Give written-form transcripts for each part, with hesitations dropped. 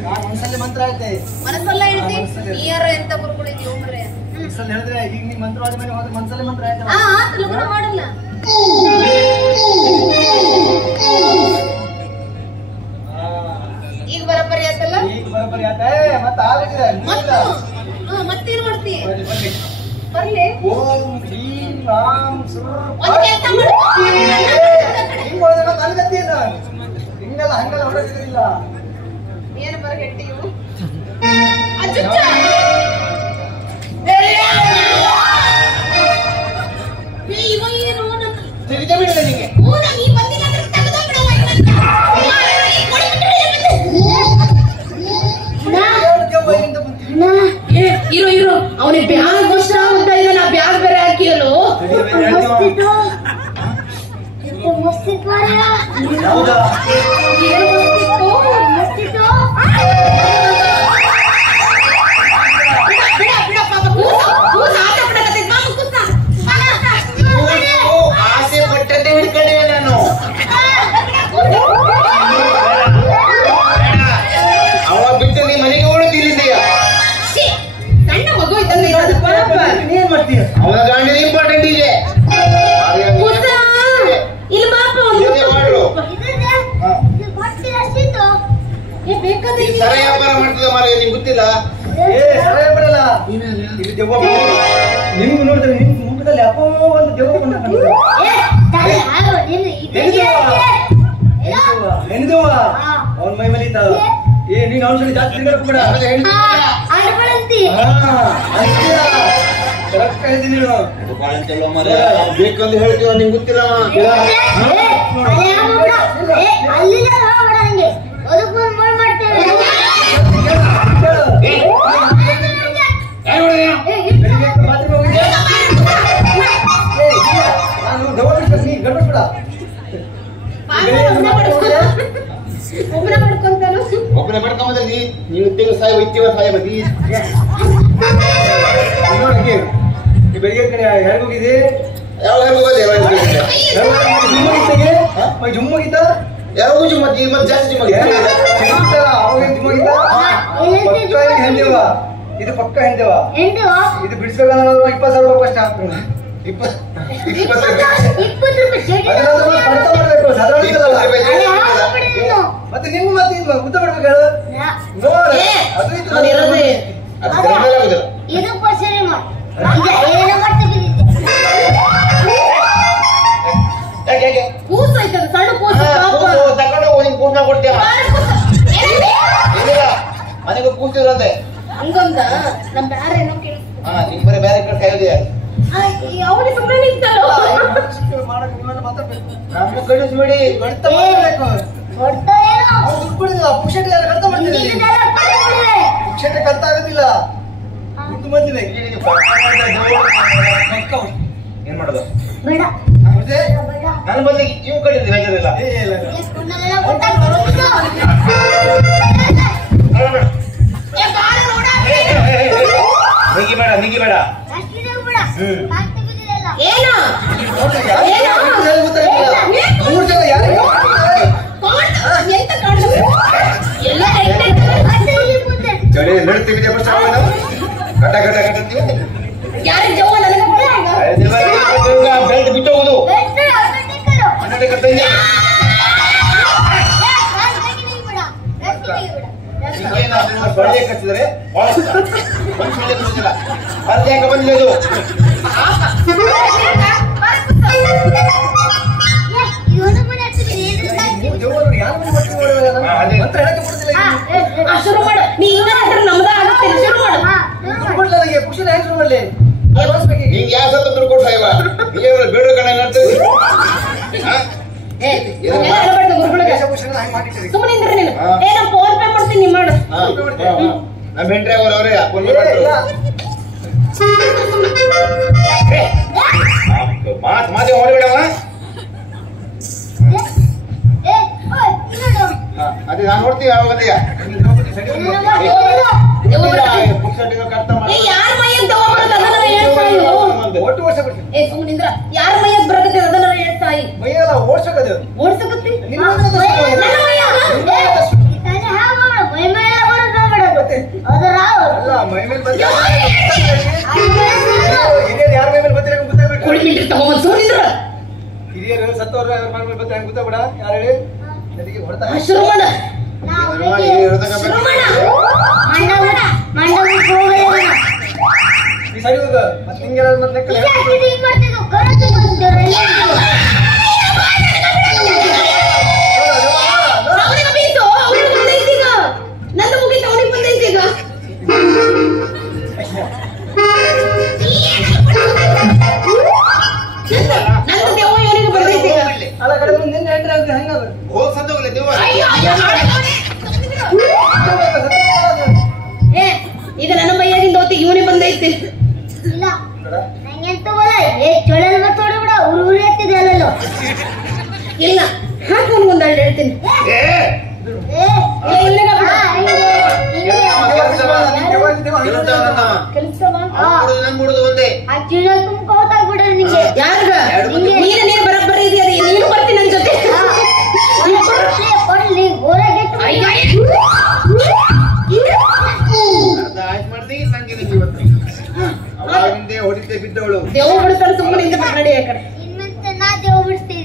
ಮನಸ್ಸಲ್ಲಿ ಮಂತ್ರ ಹೇಳ್ತೆ. ಮನಸ್ಸಲ್ಲ ಹೇಳ್ತಿ ನೀರ ಎಂತ ಗುರುಗಳಿದೆಯೋ ಮರೆ. ಮನಸ್ಸಲ್ಲಿ ಹೇಳಿದ್ರೆ ಈಗ ನೀ ಮಂತ್ರ ಆದ ಮೇಲೆ ಹೋದ್ರೆ ಮನಸ್ಸಲ್ಲಿ ಮಂತ್ರ ಹೇಳ್ತೆ. ಲಗ್ನ ಮಾಡಲ್ಲ ಈಗ ಬರಬರಿ ಆತಲ್ಲ. ಈಗ ಬರಬರಿ ಆತ ಮತ್ತೆ ಆಗಿದೆ. ಮತ್ತೇನ್ ಮಾಡ್ತಿ ಬರ್ಲಿ. ಓಂ ಹ್ರೀಂ ರಾಮ್ ಸುರ್ ಹಿಂಗೆಲ್ಲ ಹಂಗೆಲ್ಲ ಹೊರಟಿದ್ರಿಲ್ಲ. ಏನು ಬರಗೆಟ್ಟಿ ಇವು ಏನು ತಿರುಗಿ ಬಿಡಲ್ಲ ನಿಂಗೆ. ಇರೋ ಇರೋ ಅವನಿಗೆ ಬ್ಯಾಗ್ ಇಷ್ಟ ಅಂತ ಇದೆ. ನಾ ಬ್ಯಾಗ್ ಬೇರೆ ಹಾಕಿಯಲ್ಲೋ ಆಸೆ ಪಟ್ಟಂತೆ ಹಿಡ್ಕೊಂಡಿವೆ ನಾನು. ಅವ ಬಿಟ್ಟು ನೀ ಮನೆಗೆ ಓಡುತ್ತೀರಿದ್ದೀಯ. ಸಣ್ಣ ಮಗು ಇದ್ದಂಗೆ ಏನ್ ಮಾಡ್ತೀಯ? ಅವನ ಗಂಡನ ಇಂಪಾರ್ಟೆಂಟ್ ಇದೆ. ಇಲ್ಲಿ ಬಾಪ ಸರ ವ್ಯಾಪಾರ ಮಾಡ್ತದ ಮಾರ, ನಿಮ್ಗೆ ಗೊತ್ತಿಲ್ಲ? ಸರ ವ್ಯಾಪಾರ ಇಲ್ಲಿ ದೆವ್ವ ನಿಮ್ಗೆ ನೋಡಿದ್ರೆ ನಿಮ್ ಮುಖದಲ್ಲಿ ಅಪ್ಪೋ ಒಂದು ದೆವ್ವ ಹೆಣ್ದೆವ್ವ ಅವನ ಮೈ ಮೇಲೆ ಇದ್ದಾವ. ನೀನ್ ಅವನ ಸಲ ಜಾಸ್ತಿ ತಿರ್ಗಾಡ್ಬೇಡ. ಕರೆಕ್ಟ್ ಹೇಳ್ತೀನಿ ನೀನು. ಬೇಕಂತ ಹೇಳ್ತೀವ, ನಿಮ್ಗೆ ಗೊತ್ತಿಲ್ಲ. ಒಬ್ಬನೇ ಪಡ್ಕೊಂಬಲ್ಲಿ ನೀವು ತೆಗೆದು ಸಾಯ ವೈದ್ಯವ ಸಾಯ ಬದಿ ಬೆಳಿಗ್ಗೆ ಕಡೆ ಹೇಗೋಗಿದೆ. ಯಾವ ಹೇಗೋದೆ ಜುಮ್ಮಗಿದ್ದ ಯಾವಾಗೂ ಜುಮ್ಮಿ ಮತ್ತೆ ಜಾಸ್ತಿ ಅವಾಗ ಜುಮ್ಮಗಿದ್ದ. ಹೆಂದೇವ ಇದು ಪಕ್ಕ ಹೆಂದೇವ. ಇದು ಬಿಡಿಸ್ಬೇಕಂದ್ರೆ 20,000 ರೂಪಾಯಿ ಫಸ್ಟ್ ಹಾಕ್ತೀನಿ. 20 ಮತ್ತೆ ನಿಮ್ಗೆ ಮತ್ತೆ ಉದ್ದ ಮಾಡ್ಬೇಕು ಹೇಳು. ಮನೆಗೆ ಕೂತಿರಂತೆ ಹಂಗಂದ ನಮ್ ಬ್ಯಾರೆ ಏನೋ ಕೇಳಿಸ್ತು. ನಿಮ್ ಬರೀ ಬೇರೆ ಕಡೆ ಕೈದೆ ಅವನು ಸುಮ್ಮನೆ ನಿಂತಲ್ಲ ನಮ್ಮ ಕಳಿಸ್ಬೇಡಿ. ಪುಕ್ಷಟೆ ಕಲ್ತ ಆಗೋದಿಲ್ಲ. ದುಡ್ಡು ಬಂದಿದೆ ಏನ್ ಮಾಡೋದು? ನನ್ನ ಬಂದಿ ಇವು ಕಟ್ಟಿದ್ರಿ ಬೇಜಾರಿಲ್ಲ. ನಿಗಿ ಬೇಡ ನಿಗಿ ಬೇಡ. ನಡ್ತೀವಿ ಗಡ್ಡ ಗಡ್ಡ ಗಡ್ಡೀವಿ. ಬೆಲ್ಟ್ ಬಿಟ್ಟೋಗುದು ಬಳ್ಳಿ ಕಟ್ಟಿದ್ರೆ ಅರ್ಧ ಯಾಕೆ ಬಂದಿಲ್ಲ ಇದು. ಶುರು ಮಾಡು. ನಮ್ದ ಆಗುತ್ತೆ ಶುರು ಮಾಡು. ಖುಷಿ ಹೆಂಗ್ ಶುರು ಮಾಡ್ಲಿ? ನಿಂಗೆ ಯಾವ ಸತ್ತ ದುಡ್ಡು ಕೊಟ್ಟು ಸಾಯ್ವ ಬೇಡ ಕಣ ಸುಮ್ಮನೆ ನೀನು ಫೋನ್ ಪೇ ಮಾಡ್ತೀನಿ ಮಾಡು. ನಮ್ಮ ಹೆಂಡ್ರಿ ಅವ್ರವ್ರೆ ಮಾತೆ ಹೊರಬಿಡವ. ಅದೇ ನಾನು ನೋಡ್ತೀವಿ ಯಾವಾಗ ಒಟ್ಟು ವರ್ಷ ಯಾರ ಮೈಯಾಗ ಬರಕತ್ತೆ ಅದನ್ನ ಹೇಳ್ತಾಯಿ ಮೈಯೆಲ್ಲ ಓಡ್ಸಕತ್ತೆ ಓಡ್ಸಕತ್ತಿ ನಂದು ಮುಗಿತ ಅವನಿಗೆ ಬಂದೈತಿ ಈಗ ನಂದು ದೇವ ಇವನಿಗೆ ಬಂದೈತಿ ಈಗ ಅಲ್ಲ ಕಡೆ ಮುಂದೆ ಎಂಟ್ರಿ ಆಗುತ್ತೆ ಹೆಂಗ ಹೋಗ್ ಸತ್ತೋಗ್ಲಿ ದೇವ ಏ ಈಗ ನನ್ನ ಮೈಯಾಗಿಂದ ಹೋತಿ ಇವನಿಗೆ ಬಂದೈತಿ ಇಲ್ಲ ನಂಗೆ ಎಂತ ಬಲ್ಲ ಚೊಳಲ್ ಮತ್ತೋಡಿ ಬಿಡ ಉರಿ ಎತ್ತಿದೆ ಅಲ್ಲೋ ಇಲ್ಲ ಹಾಕೊಂಡು ಒಂದೆರಡು ಹೇಳ್ತೀನಿ ನೀನು ಬರಬ್ಬರಿ ಇದೆಯಾ ನೀನು ಬರ್ತೀನಿ ನನ್ನ ಜೊತೆ ಹೊಡಿತೆ ಬಿದ್ದವಳು ದೇವ ಬಿಡ್ತಾನೆ ಸುಮ್ಮನೆ ಇಂದ ನಡಿ ಆ ಕಡೆ ನಾ ದೇವ ಬಿಡಿಸ್ತೀನಿ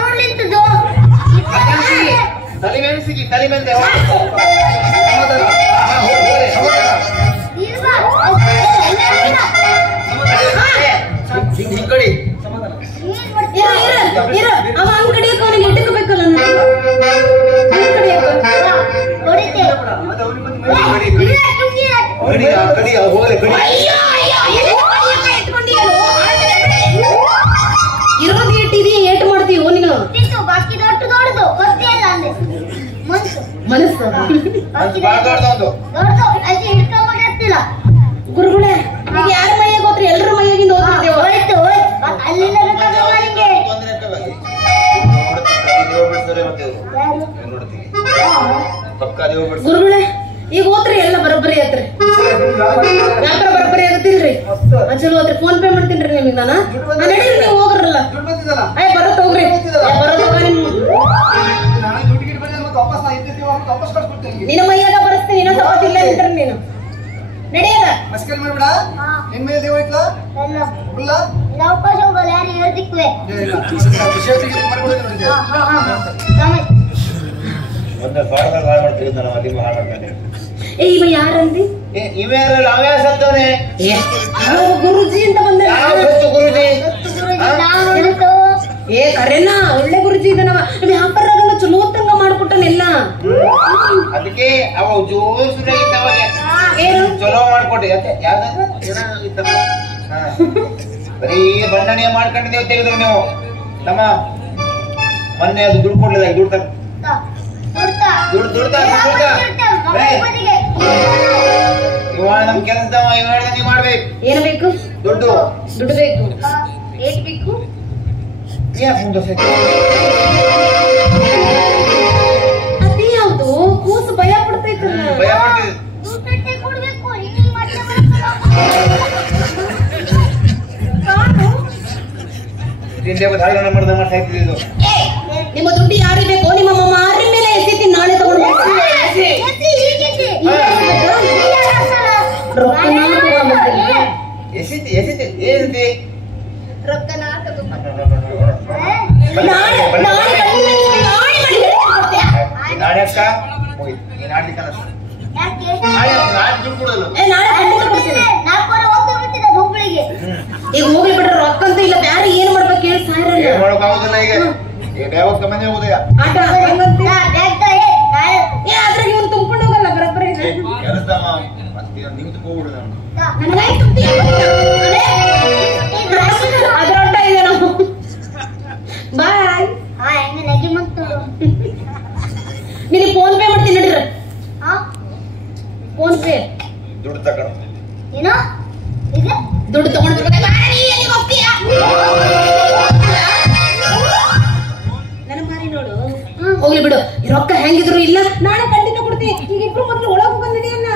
ನೋಡ್ಲಿಂತದ್ದು ತಲೆ ಮೆಣಸಿಗೆ ತಲೆ ಮೆಂದೆ ಹಿಂಗಡಿ ಅವ ಅಂಗಡಿಯಕ್ಕೆ ಅವನಿಗೆ ಇಟ್ಟಬೇಕಲ್ಲ ಇರೋದು ಇಟ್ಟಿದೀಯ ಏಟು ಮಾಡ್ತೀವಿ ನೀನು ಬಾಕಿ ದೊಡ್ಡ ದೊಡ್ಡದು ಗೊತ್ತೇ ಇಲ್ಲ ಅಂದ್ರೆ ಮನಸ್ಸು ದೊಡ್ಡದು ಅಜ್ಜಿ ಹಿಡ್ಕೊಂಬಾಗತ್ತಿಲ್ಲ ಗುರುಗಳೇ ಈಗ ಯಾರ ಮೈಯಾಗ ಹೋದ್ರಿ ಎಲ್ಲರ ಮೈಯಾಗಿಂದ ಹೋಗ್ತಿದ್ದೇವ ಹೋಯ್ತು ಅಲ್ಲಿಂದ ಬೇಕಾಗಲ್ಲ ನಿಂಗೆ ಗುರುಗಳೇ ಈಗ ಹೋದ್ರಿ ಎಲ್ಲ ಬರೋಬ್ಬರಿ ಆತ್ರಿ ವ್ಯಾಪಾರ ಬರೋಬ್ಬರಿ ಆಗತ್ತಿಲ್ರಿ ಚಲೋ ಹೋದ್ರಿ ಫೋನ್ ಪೇ ಮಾಡ್ತೀನಿ ನಿಮಗೆ ನಾನು ನಡೀರಿ ನೀವು ಹೋಗ್ರಲ್ಲ ಬರತ್ ಹೋಗ್ರಿ ಬರೋದ ನಿನ್ನ ಮೈಯಾಗ ಬರಸ್ತೀನಿ ಇನ್ನೂ ಸವಾತ್ ಇಲ್ಲ ನಿಂತ್ರಿ ನೀನು ನಡೆಯಲ್ಲ ಮಸ್ಕಲ್ ಮಾಡ್ಬಿಡ ನಿನ್ ಮೇಲೆ ದೇವ ಐತ್ಲಾ ಇಲ್ಲ ಅವಕಾಶ ಹೋಗಲ್ಲ ಯಾರು ಹೇಳ್ತಿಕ್ವೆ ಏ ಇವ ಯಾರಂದಿ ಗುರುಜಿ ಅಂತ ಬಂದ ಏ ಕರೆನಾ ಒಳ್ಳೆ ಗುರುಜಿ ಇದನವ ವ್ಯಾಪಾರ ಚಲೋ ತಂಗ ಮಾಡ್ಕೊಟ್ಟನೆಲ್ಲ ಅದಕ್ಕೆ ಅವ ಏನು ಚಲೋ ಮಾಡ್ಕೊಟ್ಟಿ ಬರೀ ಬಣ್ಣಣೀಯ ಮಾಡ್ಕೊಂಡಿದ್ದೇವೆ ತೆಗೆದ್ರು ನೀವು ನಮ್ಮ ಮೊನ್ನೆ ಅದು ದುಡ್ಡು ಕೊಡ್ಲಿಲ್ಲ ದುಡ್ಡು ಇವ ನಮ್ ಕೆಲಸದವ ಇವ ಹೇಳ್ದ ನೀವ್ ಮಾಡ್ಬೇಕು ಏನ್ ಬೇಕು ದುಡ್ಡು ದುಡ್ಡು ಬೇಕು ಏಟ್ ಬೇಕು ಅದೇ ಯಾವ್ದು ಕೂಸು ಭಯ ಪಡ್ತೈತ ಭಯ ಮಾಡ್ತಿದ್ದೆ ಮಾಡ್ತಿದ್ದು ನಿಮ್ಮ ದುಡ್ಡು ಯಾರಿಗೆ ಬೇಕು ನಿಮ್ಮ ಮಾರಿ ಮೇಲೆ ಎಸಿತಿ ನಾಳೆ ತಗೊಂಡು ನಾಳೆ ಅಕ್ಕ ನಾಳೆ ಈಗ ಹೋಗ್ಲಿ ಬಿಡ್ರ ರೊಕ್ಕ ಅಂತ ಇಲ್ಲ ಬ್ಯಾರೆ ಏನ್ ಮಾಡ್ಬೇಕು ಹೇಳಿ ಸಾಯ್ರಲ್ಲ ಮಾಡೋಕ್ಕಾಗೋದಿಲ್ಲ ಈಗ ಯಾವಾಗ ಮನೆ ಹೋದೆಯ ಆಟ ಅದ್ರಾಗ ಇವ್ನು ತುಂಬ್ಕೊಂಡು ಹೋಗಲ್ಲ ಬರಬ್ಬರಿ ನಿಂತು ಹೋಗ್ಬಿಡು ನಾನು ಅದ್ರೊಟ್ಟ ಇದೆ ನಾವು ಬಾಯ್ ನಿನಗೆ ಫೋನ್ ಪೇ ಮಾಡ್ತೀನಿ ನಡೀರ ಫೋನ್ ಪೇ ದುಡ್ಡು ತಗೊಂಡು ಏನೋ ಇದೆ ದುಡ್ಡು ತಗೊಂಡು ನನ್ನ ಮಾರಿ ನೋಡು ಹೋಗ್ಲಿ ಬಿಡು ರೊಕ್ಕ ಹೆಂಗಿದ್ರು ಇಲ್ಲ ನಾಳೆ ಖಂಡಿತ ಕೊಡ್ತೀನಿ ಈಗ ಇಬ್ರು ಮೊದಲು ಒಳಗೆ ಬಂದಿದೆಯನ್ನ